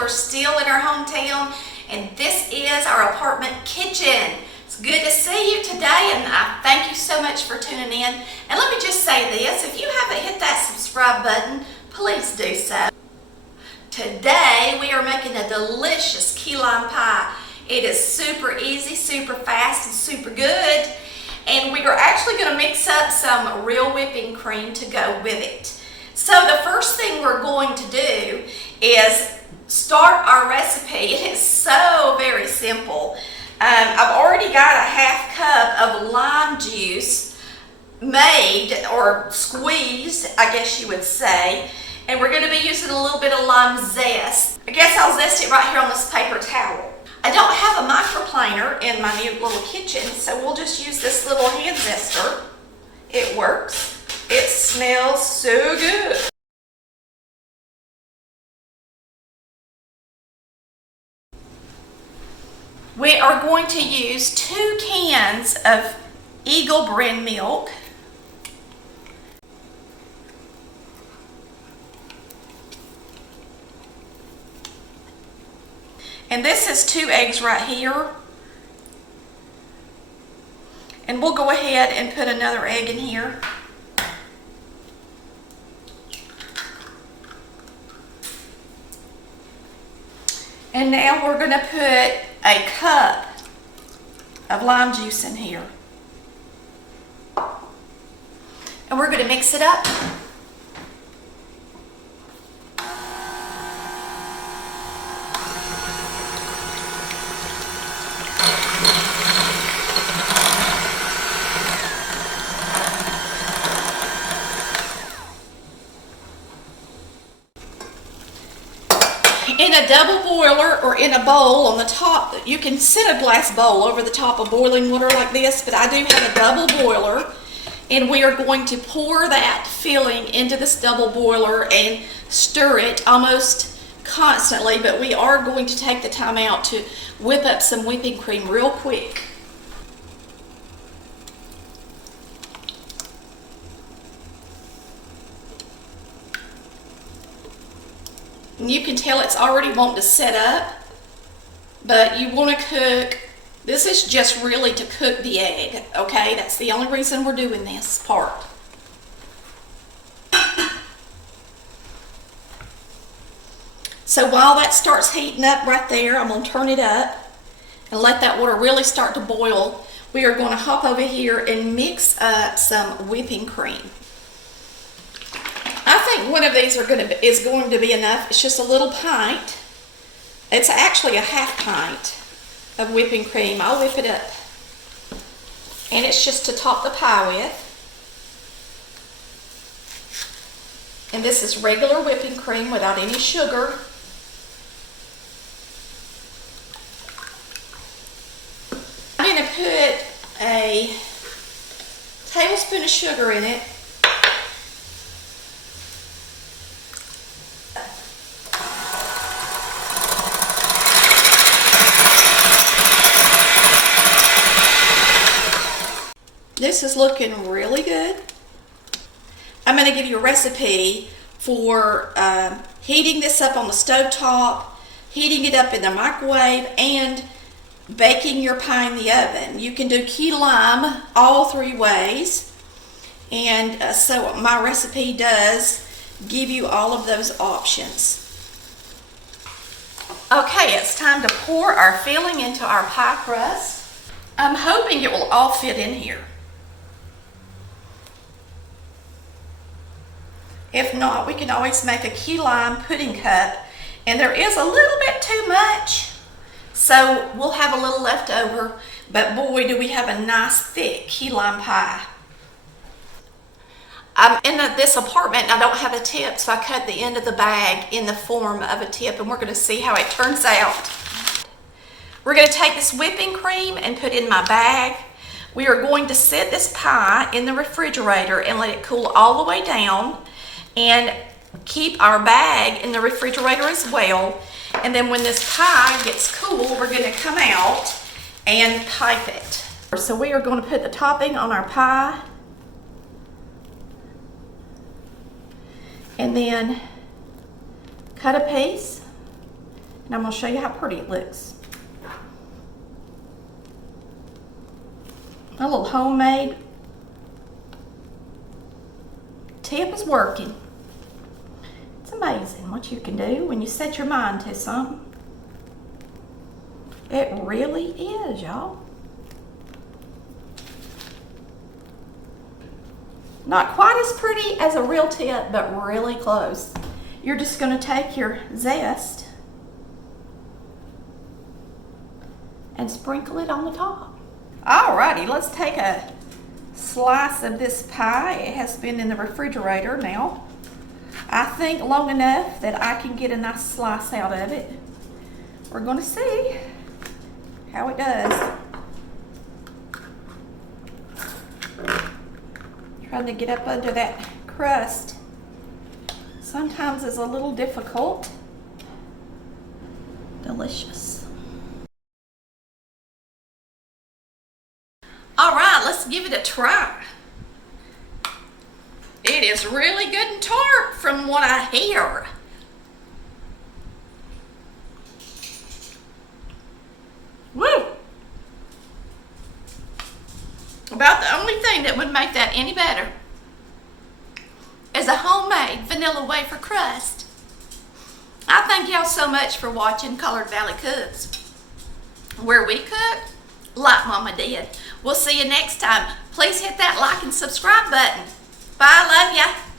we're still in our hometown, and this is our apartment kitchen. It's good to see you today, and I thank you so much for tuning in. And let me just say this, if you haven't hit that subscribe button, please do so. Today we are making a delicious key lime pie. It is super easy, super fast, and super good. And we are actually going to mix up some real whipping cream to go with it. So the first thing we're going to do is start our recipe. It is so very simple. I've already got a half cup of lime juice made, or squeezed, I guess you would say. And we're going to be using a little bit of lime zest. I guess I'll zest it right here on this paper towel. I don't have a microplaner in my new little kitchen, so we'll just use this little hand zester. It works. It smells so good. We are going to use 2 cans of Eaglebrand milk. And this is 2 eggs right here. And we'll go ahead and put another egg in here. And now we're going to put a cup of lime juice in here. And we're going to mix it up. In a double boiler or in a bowl on the top, you can set a glass bowl over the top of boiling water like this, but I do have a double boiler, and we are going to pour that filling into this double boiler and stir it almost constantly, but we are going to take the time out to whip up some whipping cream real quick. And you can tell it's already wanting to set up, but you want to cook. This is just really to cook the egg, okay? That's the only reason we're doing this part. So while that starts heating up right there, I'm going to turn it up and let that water really start to boil. We are going to hop over here and mix up some whipping cream. I think one of these is going to be enough. It's just a little pint. It's actually a half pint of whipping cream. I'll whip it up. And it's just to top the pie with. And this is regular whipping cream without any sugar. I'm going to put a tablespoon of sugar in it. This is looking really good. I'm going to give you a recipe for heating this up on the stovetop, heating it up in the microwave, and baking your pie in the oven. You can do key lime all 3 ways, and so my recipe does give you all of those options. Okay, it's time to pour our filling into our pie crust. I'm hoping it will all fit in here. If not, we can always make a key lime pudding cup, and there is a little bit too much, so we'll have a little left over, but boy do we have a nice thick key lime pie. I'm in this apartment and I don't have a tip, so I cut the end of the bag in the form of a tip, and we're going to see how it turns out. We're going to take this whipping cream and put in my bag. We are going to set this pie in the refrigerator and let it cool all the way down, and keep our bag in the refrigerator as well. And then when this pie gets cool, we're going to come out and pipe it. So we are going to put the topping on our pie, and then cut a piece And I'm going to show you how pretty it looks. A little homemade tip is working. It's amazing what you can do when you set your mind to something. It really is, y'all. Not quite as pretty as a real tip, but really close. You're just going to take your zest and sprinkle it on the top. Alrighty, let's take a slice of this pie. It has been in the refrigerator now, I think, long enough that I can get a nice slice out of it. We're going to see how it does. Trying to get up under that crust sometimes is a little difficult. Delicious. All right, let's give it a try. It is really good and tart from what I hear. Woo! About the only thing that would make that any better is a homemade vanilla wafer crust. I thank y'all so much for watching Collard Valley Cooks, where we cook like Mama did. We'll see you next time. Please hit that like and subscribe button. Bye, love ya.